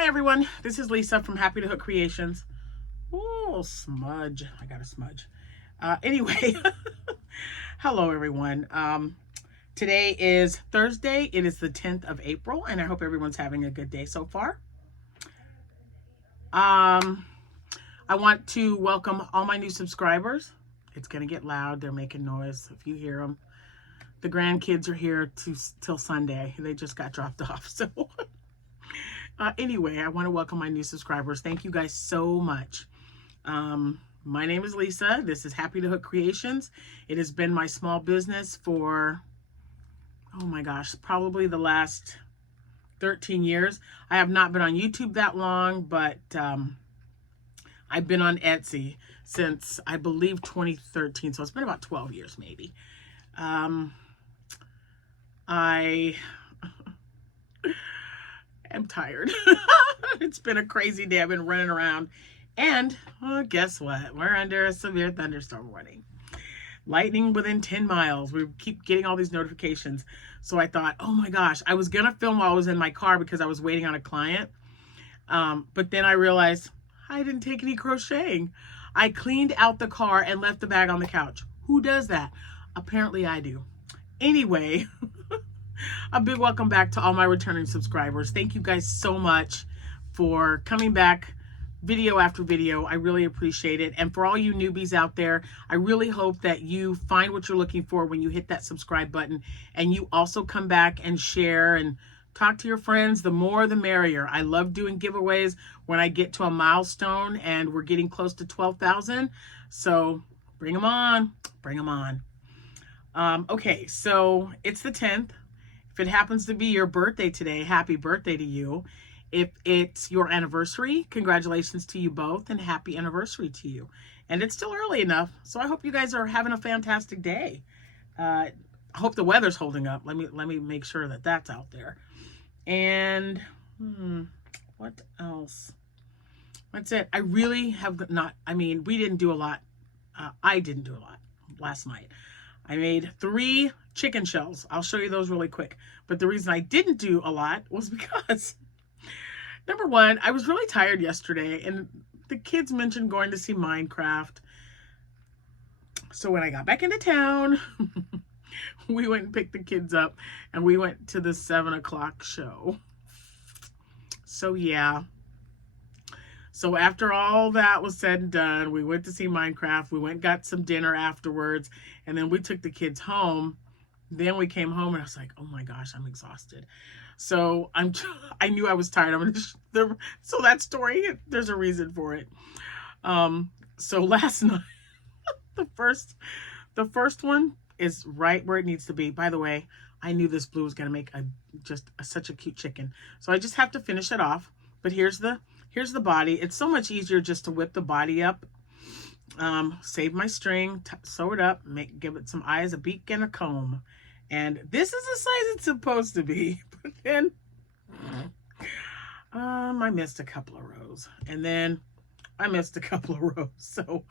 Hi everyone, this is Lisa from Happytohook Creations. Oh, smudge. I got a smudge. Anyway, hello everyone. Today is Thursday. It is the 10th of April, and I hope everyone's having a good day so far. I want to welcome all my new subscribers. It's going to get loud. They're making noise if you hear them. The grandkids are here till Sunday. They just got dropped off, so... Anyway, I want to welcome my new subscribers. Thank you guys so much. My name is Lisa. This is Happytohook Creations. It has been my small business for, oh my gosh, probably the last 13 years. I have not been on YouTube that long, but I've been on Etsy since, I believe, 2013. So it's been about 12 years maybe. I'm tired. It's been a crazy day. I've been running around. And guess what? We're under a severe thunderstorm warning. Lightning within 10 miles. We keep getting all these notifications. So I thought, oh my gosh, I was going to film while I was in my car because I was waiting on a client. But then I realized I didn't take any crocheting. I cleaned out the car and left the bag on the couch. Who does that? Apparently I do. Anyway, a big welcome back to all my returning subscribers. Thank you guys so much for coming back video after video. I really appreciate it. And for all you newbies out there, I really hope that you find what you're looking for when you hit that subscribe button, and you also come back and share and talk to your friends. The more the merrier. I love doing giveaways when I get to a milestone, and we're getting close to 12,000. So bring them on. Bring them on. Okay, so it's the 10th. If it happens to be your birthday today, happy birthday to you. If it's your anniversary, congratulations to you both, and happy anniversary to you. And it's still early enough, so I hope you guys are having a fantastic day. I hope the weather's holding up. Let me make sure that that's out there. And what else? That's it. I really have not, we didn't do a lot. I didn't do a lot last night. I made 3 chicken shells. I'll show you those really quick. But the reason I didn't do a lot was because, number one, I was really tired yesterday, and the kids mentioned going to see Minecraft. So when I got back into town, we went and picked the kids up, and we went to the 7 o'clock show. So yeah. So after all that was said and done, we went to see Minecraft. We went and got some dinner afterwards, and then we took the kids home. Then we came home, and I was like, oh my gosh, I'm exhausted. So I knew I was tired. So that story, there's a reason for it. So last night, the first one is right where it needs to be. By the way, I knew this blue was going to make such a cute chicken. So I just have to finish it off. But here's the body. It's so much easier just to whip the body up. Save my string, sew it up, give it some eyes, a beak, and a comb. And this is the size it's supposed to be. But then I missed a couple of rows. And then I missed a couple of rows. So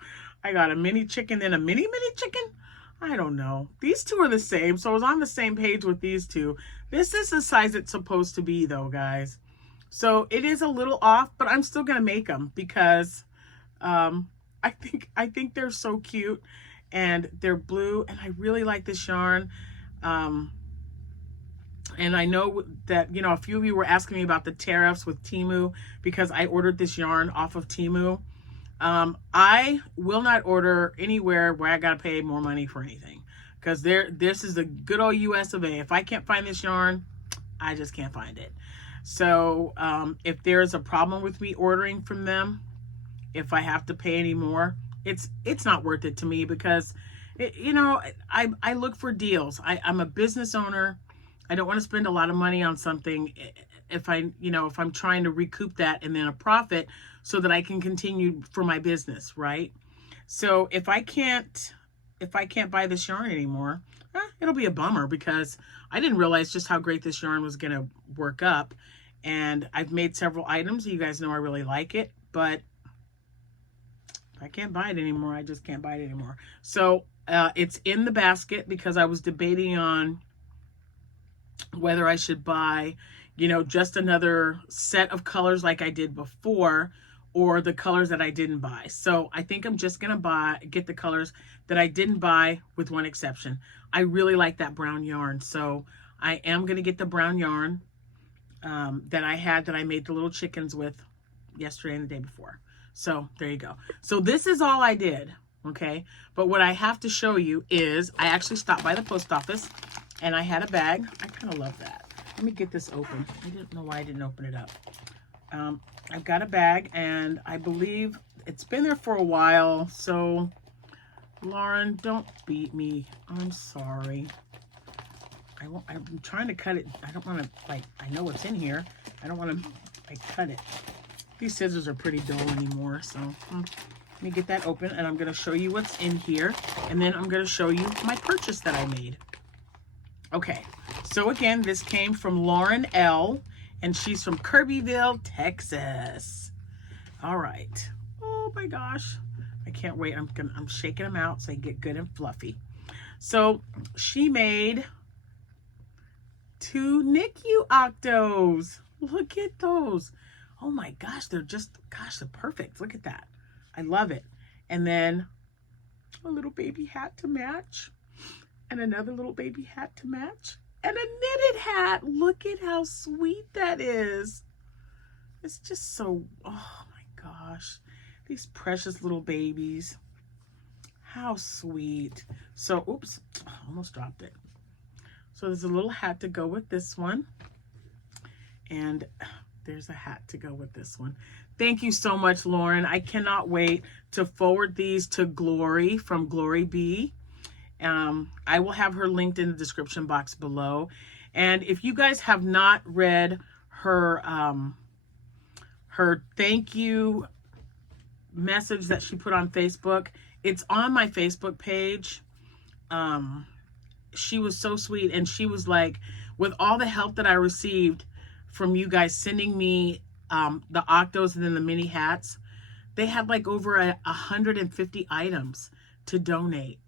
I got a mini chicken, then a mini chicken. I don't know. These two are the same. So I was on the same page with these two. This is the size it's supposed to be though, guys. So it is a little off, but I'm still going to make them because I think they're so cute, and they're blue, and I really like this yarn. And I know that, a few of you were asking me about the tariffs with Temu because I ordered this yarn off of Temu. I will not order anywhere where I got to pay more money for anything, because this is the good old US of A. If I can't find this yarn, I just can't find it. So if there's a problem with me ordering from them, if I have to pay any more, it's not worth it to me, because I look for deals. I'm a business owner. I don't want to spend a lot of money on something if I'm trying to recoup that and then a profit so that I can continue for my business, right? So if I can't buy this yarn anymore, it'll be a bummer, because I didn't realize just how great this yarn was going to work up. And I've made several items. You guys know I really like it, but if I can't buy it anymore, I just can't buy it anymore. So it's in the basket because I was debating on whether I should buy, you know, just another set of colors like I did before, or the colors that I didn't buy. So I think I'm just going to get the colors that I didn't buy, with one exception. I really like that brown yarn. So I am going to get the brown yarn that I made the little chickens with yesterday and the day before. So there you go. So this is all I did. Okay. But what I have to show you is I actually stopped by the post office and I had a bag. I kind of love that. Let me get this open. I didn't know why I didn't open it up. I've got a bag, and I believe it's been there for a while. So, Lauren, don't beat me. I'm sorry. I'm trying to cut it. I don't want to, like, I know what's in here. I don't want to, like, cut it. These scissors are pretty dull anymore. So, let me get that open, and I'm going to show you what's in here. And then I'm going to show you my purchase that I made. Okay. So again, this came from Lauren L, and she's from Kirbyville, Texas. All right. Oh my gosh. I can't wait. I'm shaking them out so they get good and fluffy. So she made 2 NICU octos. Look at those. Oh my gosh, they're perfect. Look at that. I love it. And then a little baby hat to match, and another little baby hat to match. And a knitted hat. Look at how sweet that is. It's just so, oh my gosh. These precious little babies. How sweet. So, oops, almost dropped it. So there's a little hat to go with this one. And there's a hat to go with this one. Thank you so much, Lauren. I cannot wait to forward these to Glory from Glory Bee. I will have her linked in the description box below. And if you guys have not read her her thank you message that she put on Facebook, it's on my Facebook page. She was so sweet, and she was like, with all the help that I received from you guys sending me the octos and then the mini hats, they had like over 150 items to donate.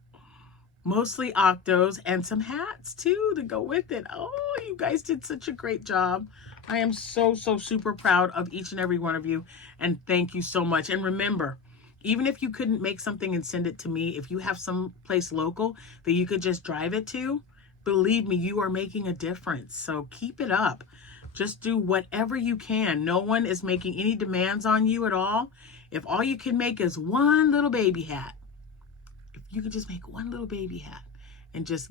Mostly octos and some hats too to go with it. Oh, you guys did such a great job. I am so super proud of each and every one of you, and thank you so much. And remember, even if you couldn't make something and send it to me, if you have some place local that you could just drive it to, believe me, you are making a difference. So keep it up. Just do whatever you can. No one is making any demands on you at all. If all you can make is one little baby hat, if you could just make one little baby hat and just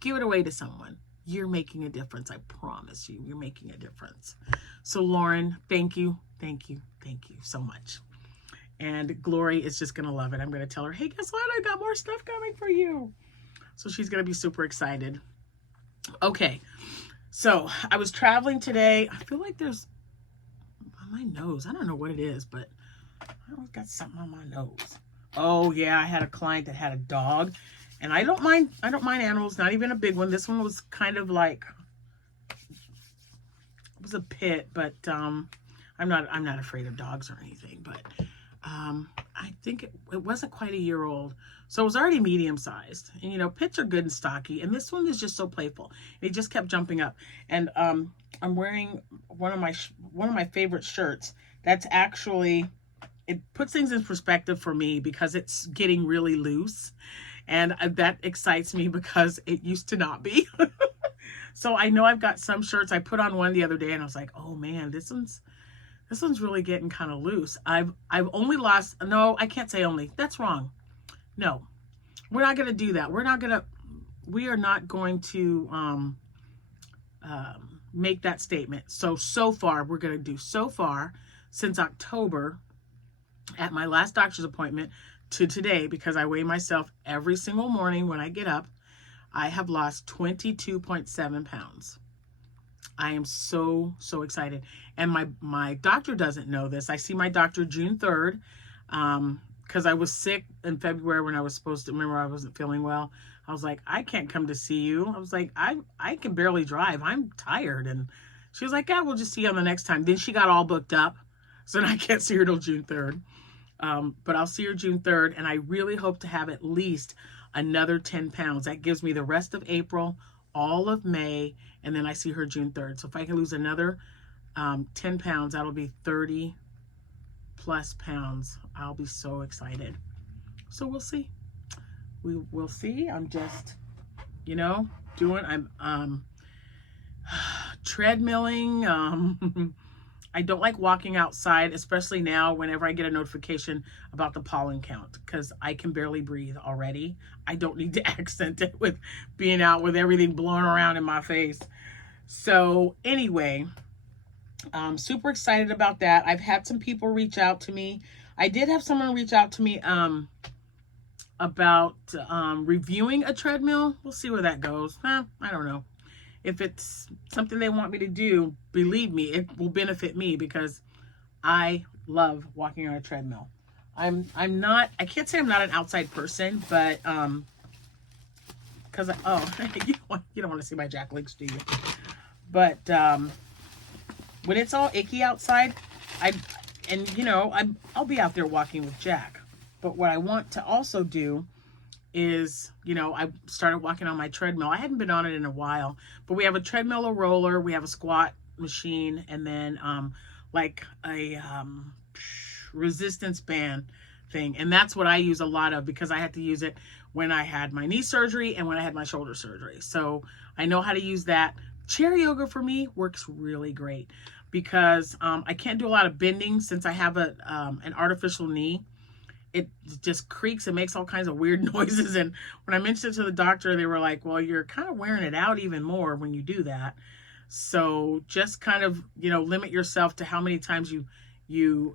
give it away to someone, you're making a difference. I promise you, you're making a difference. So Lauren, thank you so much. And Glory is just gonna love it. I'm gonna tell her, hey, guess what? I got more stuff coming for you. So she's gonna be super excited. Okay, so I was traveling today. I feel like there's on my nose. I don't know what it is, but I always got something on my nose. Oh yeah, I had a client that had a dog, and I don't mind animals, not even a big one. This one was kind of like, it was a pit, but I'm not afraid of dogs or anything, but I think it wasn't quite a year old, so it was already medium sized. And you know, pits are good and stocky, and this one is just so playful. And he just kept jumping up. And I'm wearing one of my favorite shirts. That's actually, it puts things in perspective for me because it's getting really loose, and that excites me because it used to not be. So I know I've got some shirts. I put on one the other day and I was like, oh man, this one's really getting kind of loose. I've only lost, no, I can't say only. That's wrong. No, we're not going to do that. We are not going to make that statement. So far, we're going to do so far since October at my last doctor's appointment to today, because I weigh myself every single morning when I get up, I have lost 22.7 pounds. I am so excited. And my doctor doesn't know this. I see my doctor June 3rd because I was sick in February when I was supposed to, remember I wasn't feeling well. I was like, I can't come to see you. I was like, I can barely drive. I'm tired. And she was like, yeah, we'll just see you on the next time. Then she got all booked up. So now I can't see her till June 3rd. But I'll see her June 3rd. And I really hope to have at least another 10 pounds. That gives me the rest of April, all of May, and then I see her June 3rd. So if I can lose another 10 pounds, that'll be 30 plus pounds. I'll be so excited. So we'll see. We will see. I'm just, you know, I'm treadmilling. I don't like walking outside, especially now whenever I get a notification about the pollen count, because I can barely breathe already. I don't need to accent it with being out with everything blowing around in my face. So anyway, I'm super excited about that. I've had some people reach out to me. I did have someone reach out to me about reviewing a treadmill. We'll see where that goes. I don't know. If it's something they want me to do, believe me, it will benefit me because I love walking on a treadmill. I can't say I'm not an outside person, but because you don't want to see my Jack legs, do you? But when it's all icky outside, I'll be out there walking with Jack. But what I want to also do is, I started walking on my treadmill. I hadn't been on it in a while, but we have a treadmill, a roller, we have a squat machine, and then like a resistance band thing. And that's what I use a lot of because I had to use it when I had my knee surgery and when I had my shoulder surgery. So I know how to use that. Chair yoga for me works really great because I can't do a lot of bending since I have an artificial knee. It just creaks and makes all kinds of weird noises. And when I mentioned it to the doctor, they were like, well, you're kind of wearing it out even more when you do that. So just kind of, limit yourself to how many times you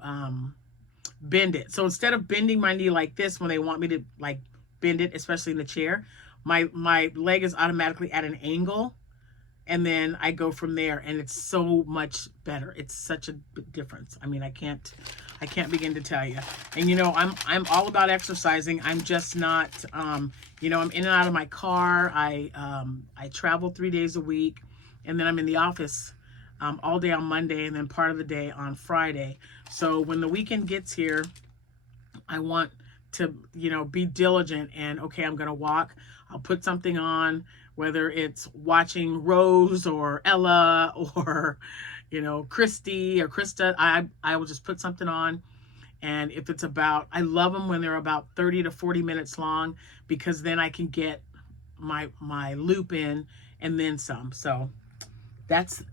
bend it. So instead of bending my knee like this, when they want me to like bend it, especially in the chair, my leg is automatically at an angle. And then I go from there, and it's so much better. It's such a difference. I mean, I can't begin to tell you. And I'm all about exercising. I'm just not. I'm in and out of my car. I travel 3 days a week, and then I'm in the office all day on Monday, and then part of the day on Friday. So when the weekend gets here, I want to be diligent and okay, I'm gonna walk. I'll put something on, whether it's watching Rose or Ella or, Christy or Krista. I will just put something on. And if it's I love them when they're about 30 to 40 minutes long, because then I can get my loop in and then some. So that's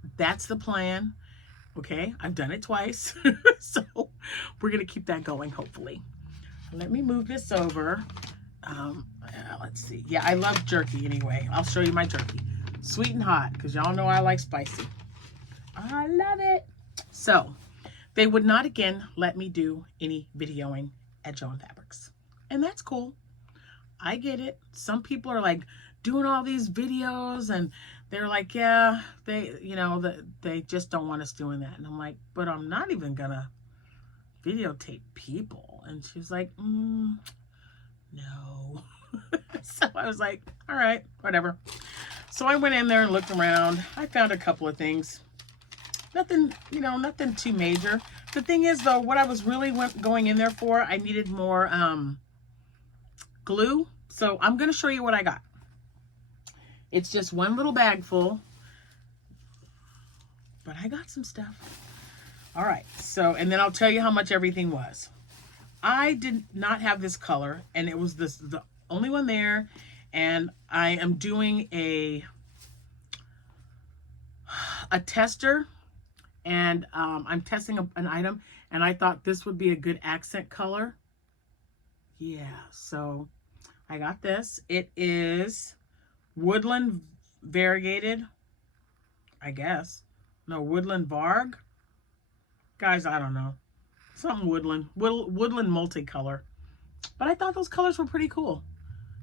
the plan. Okay, I've done it twice. So we're going to keep that going, hopefully. Let me move this over. Let's see. Yeah, I love jerky anyway. I'll show you my jerky. Sweet and hot, because y'all know I like spicy. I love it. So, they would not again let me do any videoing at Joan Fabrics. And that's cool. I get it. Some people are like doing all these videos and they're like, yeah, they just don't want us doing that. And I'm like, but I'm not even gonna videotape people. And she's like, no. So I was like, all right, whatever. So I went in there and looked around. I found a couple of things. Nothing too major. The thing is, though, what I was really going in there for, I needed more glue. So I'm going to show you what I got. It's just one little bag full. But I got some stuff. All right. So, and then I'll tell you how much everything was. I did not have this color, and it was the only one there. And I am doing a tester, and I'm testing an item, and I thought this would be a good accent color. Yeah, so I got this. It is Woodland Variegated, I guess. No, Woodland Varg. Guys, I don't know. Something woodland multicolor. But I thought those colors were pretty cool.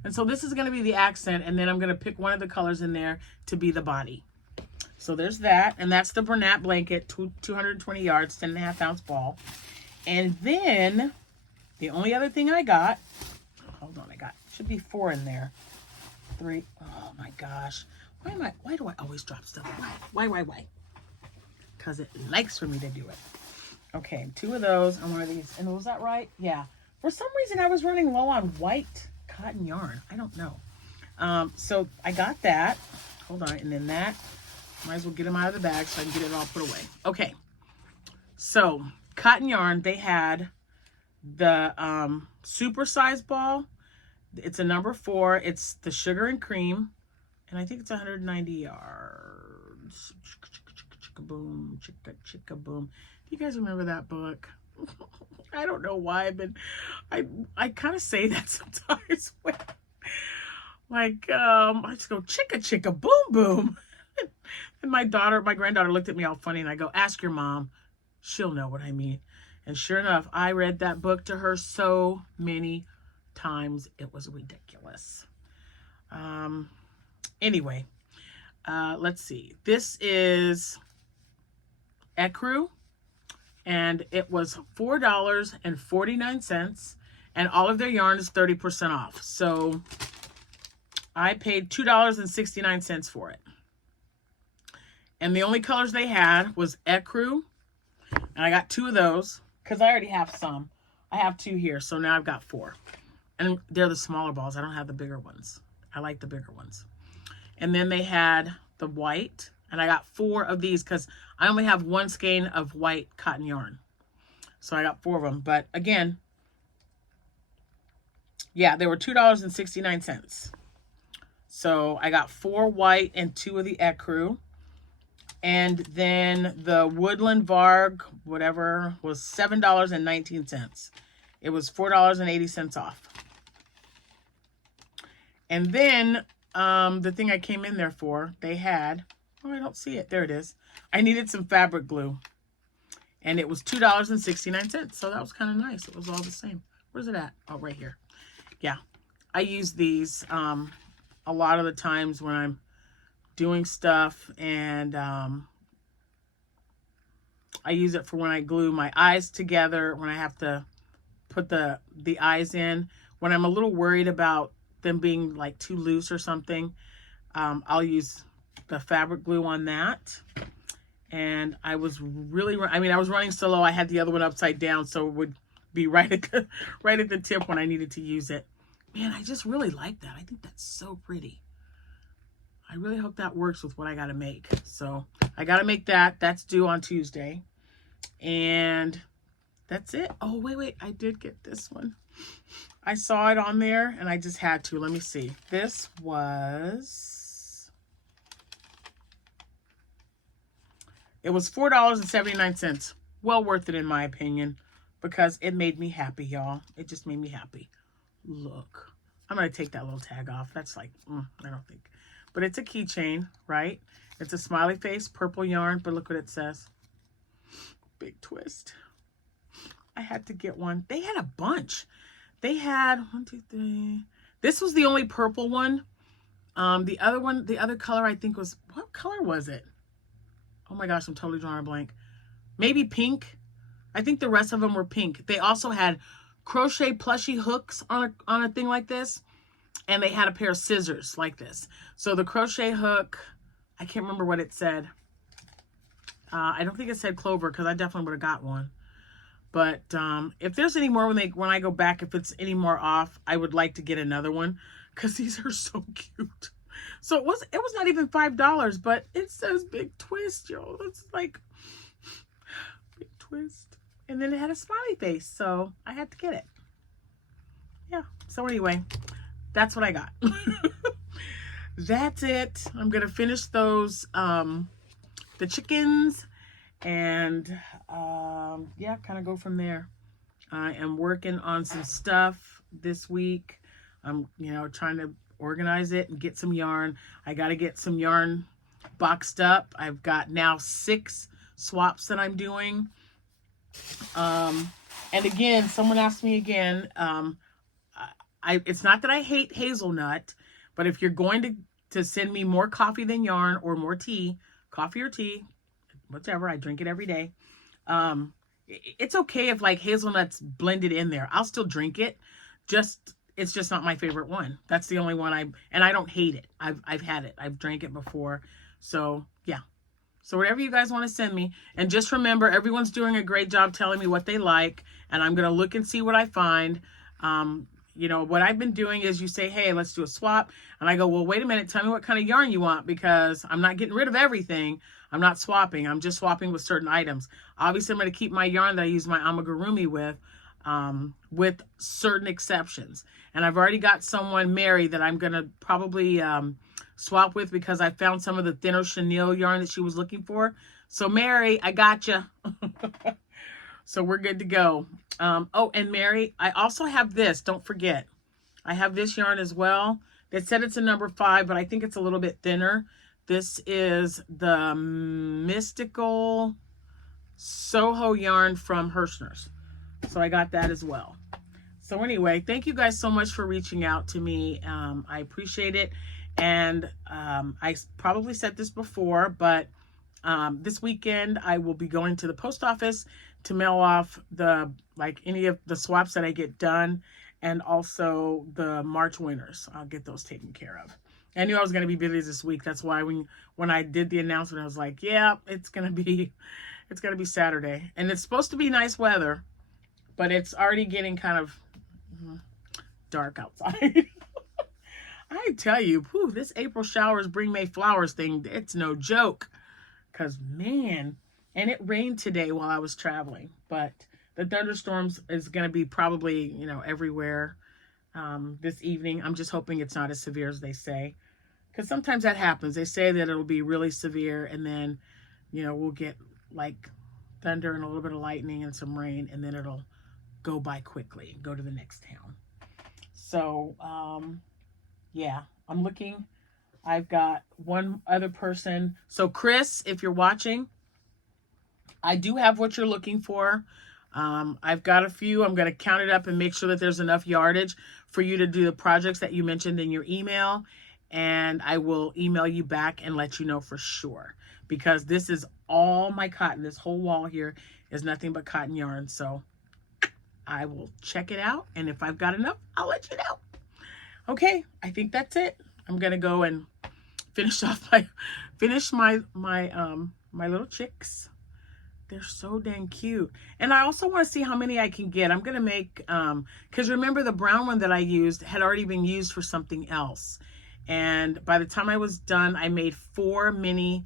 And so this is going to be the accent, and then I'm going to pick one of the colors in there to be the body. So there's that, and that's the Bernat blanket, 220 yards, 10.5 ounce ball. And then the only other thing I got, hold on, should be 4 in there. 3, oh my gosh. Why do I always drop stuff? Why? Because it likes for me to do it. Okay, 2 of those and one of these. And was that right? Yeah. For some reason, I was running low on white cotton yarn. I don't know. So I got that. hold on. And then that, might as well get them out of the bag so I can get it all put away. Okay. So, cotton yarn, they had the super size ball. It's a number 4. It's the sugar and cream. And I think it's 190 yards. Chicka boom, chicka boom. Do you guys remember that book? I don't know why, but I kind of say that sometimes. Like, I just go chicka boom boom. And my granddaughter looked at me all funny, and I go, ask your mom. She'll know what I mean. And sure enough, I read that book to her so many times. It was ridiculous. Anyway, let's see. This is ecru, and it was $4.49, and all of their yarn is 30% off. So I paid $2.69 for it. And the only colors they had was ecru, and I got 2 of those because I already have some. I have 2 here, so now I've got 4. And they're the smaller balls. I don't have the bigger ones. I like the bigger ones. And then they had the white, and I got 4 of these because I only have 1 skein of white cotton yarn. So I got 4 of them. But again, yeah, they were $2.69. So I got 4 white and 2 of the ecru. And then the Woodland Varg, whatever, was $7.19. It was $4.80 off. And then the thing I came in there for, they had, oh, I don't see it. There it is. I needed some fabric glue. And it was $2.69. So that was kind of nice. It was all the same. Where's it at? Oh, right here. Yeah. I use these a lot of the times when I'm doing stuff, and I use it for when I glue my eyes together, when I have to put the eyes in. When I'm a little worried about them being like too loose or something, I'll use the fabric glue on that. And I was running so low, I had the other one upside down, so it would be right at the tip when I needed to use it. Man, I just really like that. I think that's so pretty. I really hope that works with what I got to make. So I got to make that. That's due on Tuesday. And that's it. Oh, wait. I did get this one. I saw it on there and I just had to. Let me see. This was... It was $4.79. Well worth it in my opinion, because it made me happy, y'all. It just made me happy. Look. I'm going to take that little tag off. That's like, I don't think... But it's a keychain, right? It's a smiley face, purple yarn, but look what it says. Big twist. I had to get one. They had a bunch. They had 1, 2, 3. This was the only purple one. The other one, the other color I think was, what color was it? Oh my gosh, I'm totally drawing a blank. Maybe pink. I think the rest of them were pink. They also had crochet plushie hooks on a thing like this. And they had a pair of scissors like this. So the crochet hook, I can't remember what it said. I don't think it said Clover, because I definitely would have got one. But if there's any more when I go back, if it's any more off, I would like to get another one, because these are so cute. So it was not even $5, but it says big twist, yo. It's like big twist. And then it had a smiley face, so I had to get it. Yeah. So anyway, that's what I got. That's it. I'm gonna finish those the chickens, and yeah, kind of go from there. I am working on some stuff this week. I'm trying to organize it and get some yarn. I got to get some yarn boxed up. I've got now 6 swaps that I'm doing. And again, someone asked me again, it's not that I hate hazelnut, but if you're going to send me more coffee than yarn, or more tea, coffee or tea, whichever, I drink it every day. It's okay if like hazelnuts blended in there. I'll still drink it. It's just not my favorite one. That's the only one and I don't hate it. I've had it. I've drank it before. So yeah. So whatever you guys want to send me. And just remember, everyone's doing a great job telling me what they like. And I'm going to look and see what I find. you know, what I've been doing is you say, hey, let's do a swap. And I go, well, wait a minute. Tell me what kind of yarn you want, because I'm not getting rid of everything. I'm not swapping. I'm just swapping with certain items. Obviously, I'm going to keep my yarn that I use my amigurumi with certain exceptions. And I've already got someone, Mary, that I'm going to probably swap with, because I found some of the thinner chenille yarn that she was looking for. So Mary, I got you. So we're good to go. Oh, and Mary, I also have this. Don't forget. I have this yarn as well. They said it's a number 5, but I think it's a little bit thinner. This is the Mystical Soho yarn from Hirschner's. So I got that as well. So anyway, thank you guys so much for reaching out to me. I appreciate it. And I probably said this before, but this weekend I will be going to the post office to mail off any of the swaps that I get done, and also the March winners. I'll get those taken care of. I knew I was going to be busy this week. That's why when I did the announcement, I was like, yeah, it's going to be Saturday. And it's supposed to be nice weather, but it's already getting kind of dark outside. I tell you, whew, this April showers bring May flowers thing, it's no joke. Because, man, and it rained today while I was traveling. But the thunderstorms is going to be probably, you know, everywhere this evening. I'm just hoping it's not as severe as they say. Because sometimes that happens. They say that it'll be really severe, and then, you know, we'll get like thunder and a little bit of lightning and some rain, and then it'll go by quickly, go to the next town. So, yeah, I'm looking. I've got one other person. So Chris, if you're watching, I do have what you're looking for. I've got a few. I'm going to count it up and make sure that there's enough yardage for you to do the projects that you mentioned in your email. And I will email you back and let you know for sure. Because this is all my cotton. This whole wall here is nothing but cotton yarn. So I will check it out. And if I've got enough, I'll let you know. Okay, I think that's it. I'm gonna go and finish my little chicks. They're so dang cute. And I also want to see how many I can get. I'm gonna make because remember the brown one that I used had already been used for something else. And by the time I was done, I made 4 mini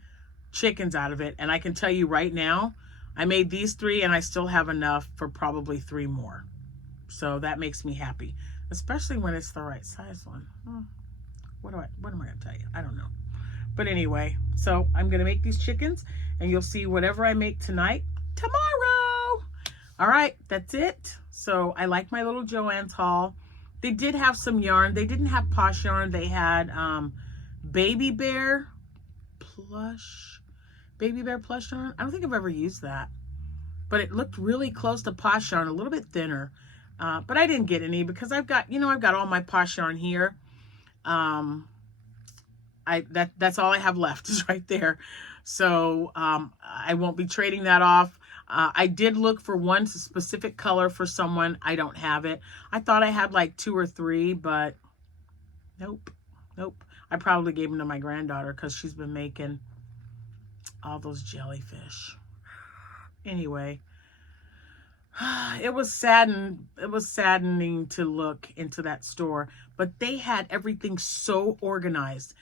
chickens out of it. And I can tell you right now, I made these 3 and I still have enough for probably 3 more. So that makes me happy, especially when it's the right size one. What am I going to tell you? I don't know. But anyway, so I'm going to make these chickens, and you'll see whatever I make tonight, tomorrow. All right, that's it. So I like my little Joann's haul. They did have some yarn. They didn't have Posh yarn. They had Baby Bear plush yarn. I don't think I've ever used that. But it looked really close to Posh yarn, a little bit thinner. But I didn't get any because I've got all my Posh yarn here. That's all I have left is right there. So I won't be trading that off. I did look for one specific color for someone. I don't have it. I thought I had like 2 or 3, but nope. I probably gave them to my granddaughter because she's been making all those jellyfish. Anyway, it was saddening to look into that store, but they had everything so organized.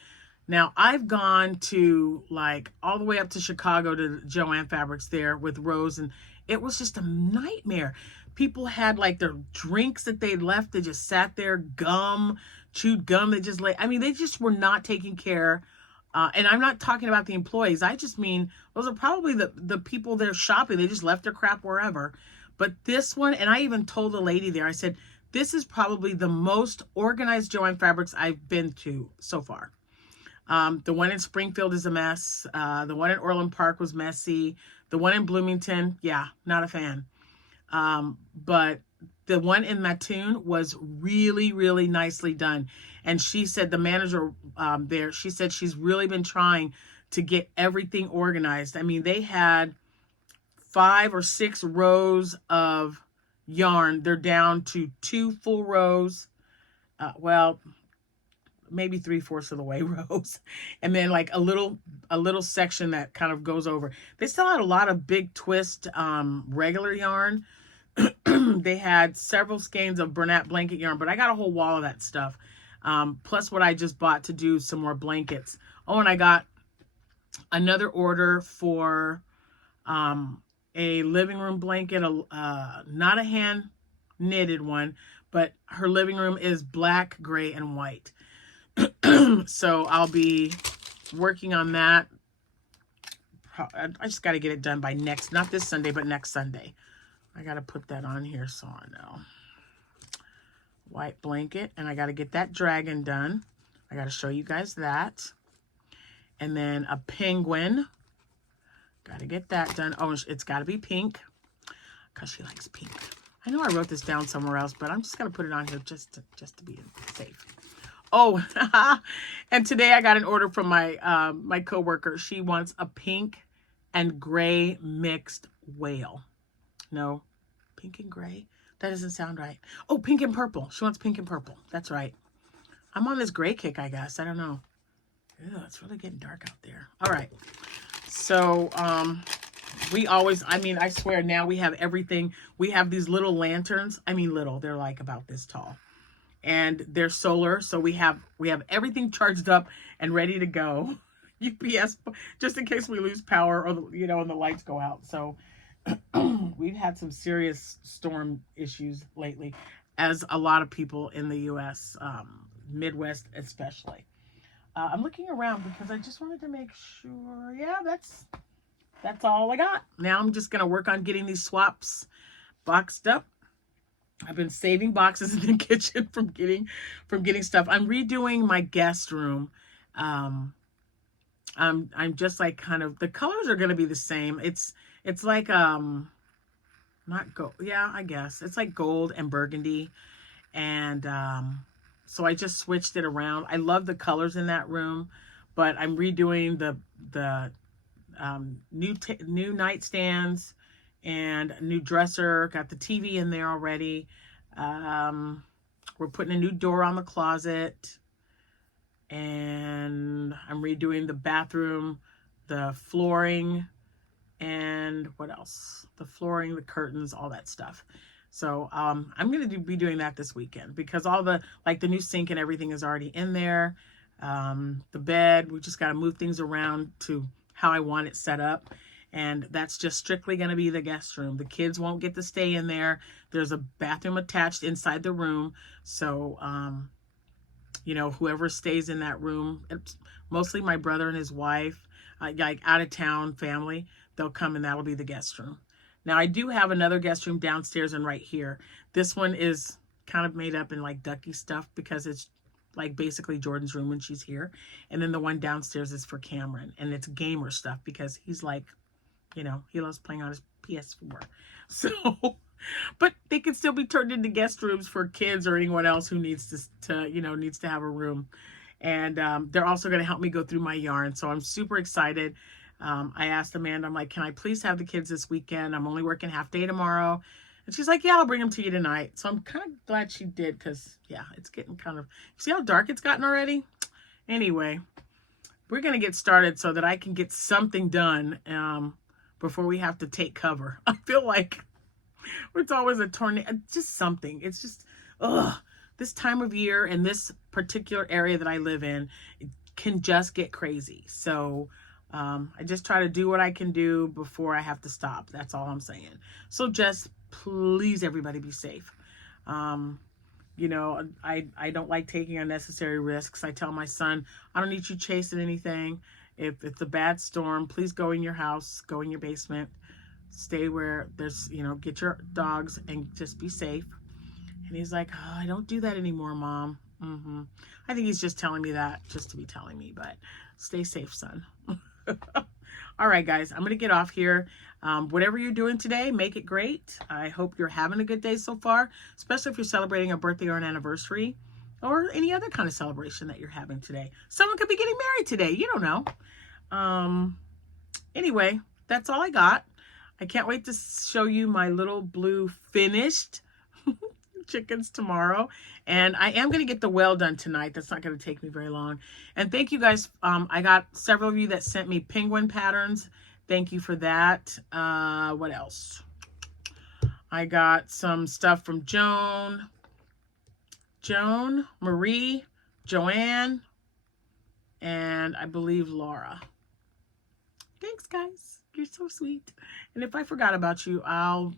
Now, I've gone to like all the way up to Chicago to Joann Fabrics there with Rose, and it was just a nightmare. People had like their drinks that they left. They just sat there, chewed gum. They just they just were not taking care. And I'm not talking about the employees. I just mean those are probably the people there shopping. They just left their crap wherever. But this one, and I even told the lady there, I said, this is probably the most organized Joann Fabrics I've been to so far. The one in Springfield is a mess. The one in Orland Park was messy. The one in Bloomington, yeah, not a fan. But the one in Mattoon was really, really nicely done. And she said, the manager there, she said she's really been trying to get everything organized. I mean, they had 5 or 6 rows of yarn. They're down to 2 full rows. Well, maybe 3/4 of the way rows, and then like a little section that kind of goes over. They still had a lot of big twist regular yarn, They had several skeins of Bernat blanket yarn, but I got a whole wall of that stuff. Plus what I just bought to do some more blankets. Oh, and I got another order for a living room blanket, not a hand knitted one, but her living room is black, gray, and white. So I'll be working on that. I just got to get it done by not this Sunday, but next Sunday. I got to put that on here so I know. White blanket, and I got to get that dragon done. I got to show you guys that. And then a penguin. Got to get that done. Oh, it's got to be pink because she likes pink. I know I wrote this down somewhere else, but I'm just going to put it on here just to be safe. Oh, and today I got an order from my my coworker. She wants a pink and gray mixed whale. No, pink and gray? That doesn't sound right. Oh, pink and purple. She wants pink and purple. That's right. I'm on this gray kick, I guess. I don't know. Ew, it's really getting dark out there. All right. So, we always, I mean, I swear now we have everything. We have these little lanterns. I mean, little. They're like about this tall. And they're solar. So we have everything charged up and ready to go. UPS, just in case we lose power or, you know, and the lights go out. So we've had some serious storm issues lately, as a lot of people in the U.S., Midwest especially. I'm looking around because I just wanted to make sure. Yeah, that's all I got. Now I'm just going to work on getting these swaps boxed up. I've been saving boxes in the kitchen from getting stuff. I'm redoing my guest room. I'm just like kind of, the colors are going to be the same. It's like not gold. Yeah, I guess it's like gold and burgundy, and so I just switched it around. I love the colors in that room, but I'm redoing the new nightstands and a new dresser. Got the TV in there already. We're putting a new door on the closet, and I'm redoing the bathroom, the flooring, and what else? The flooring, the curtains, all that stuff. So I'm going to be doing that this weekend because all the, like the new sink and everything is already in there. The bed, we just got to move things around to how I want it set up. And that's just strictly going to be the guest room. The kids won't get to stay in there. There's a bathroom attached inside the room. So, you know, whoever stays in that room, it's mostly my brother and his wife, like out of town family, they'll come and that'll be the guest room. Now, I do have another guest room downstairs and right here. This one is kind of made up in like ducky stuff because it's like basically Jordan's room when she's here. And then the one downstairs is for Cameron, and it's gamer stuff because he's like, you know, he loves playing on his PS4. So, but they can still be turned into guest rooms for kids or anyone else who needs to you know, needs to have a room. And they're also going to help me go through my yarn. So I'm super excited. I asked Amanda, I'm like, can I please have the kids this weekend? I'm only working half day tomorrow. And she's like, yeah, I'll bring them to you tonight. So I'm kind of glad she did because, yeah, it's getting kind of, see how dark it's gotten already? Anyway, we're going to get started so that I can get something done before we have to take cover. I feel like it's always a tornado, just something. It's just, this time of year and this particular area that I live in, it can just get crazy. So I just try to do what I can do before I have to stop. That's all I'm saying. So just please, everybody, be safe. You know, I don't like taking unnecessary risks. I tell my son, I don't need you chasing anything. If it's a bad storm, please go in your house, go in your basement, stay where there's, you know, get your dogs and just be safe. And he's like, oh, I don't do that anymore, Mom. I think he's just telling me that just to be telling me, but stay safe, son. All right, guys, I'm going to get off here. Whatever you're doing today, make it great. I hope you're having a good day so far, especially if you're celebrating a birthday or an anniversary or any other kind of celebration that you're having today. Someone could be getting married today. You don't know. Anyway, that's all I got. I can't wait to show you my little blue finished chickens tomorrow, and I am going to get the well done tonight. That's not going to take me very long. And thank you guys. I got several of you that sent me penguin patterns. Thank you for that. What else? I got some stuff from Joan, Marie, Joanne, and I believe Laura. Thanks, guys. You're so sweet. And if I forgot about you, I'll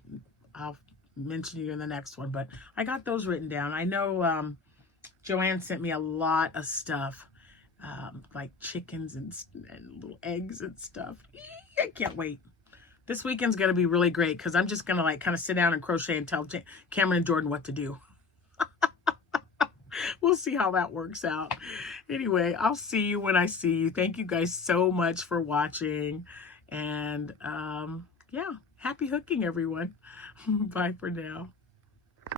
mention you in the next one. But I got those written down. I know Joanne sent me a lot of stuff, like chickens and little eggs and stuff. I can't wait. This weekend's going to be really great because I'm just going to like kind of sit down and crochet and tell Cameron and Jordan what to do. We'll see how that works out. Anyway, I'll see you when I see you. Thank you guys so much for watching. And yeah, happy hooking, everyone. Bye for now.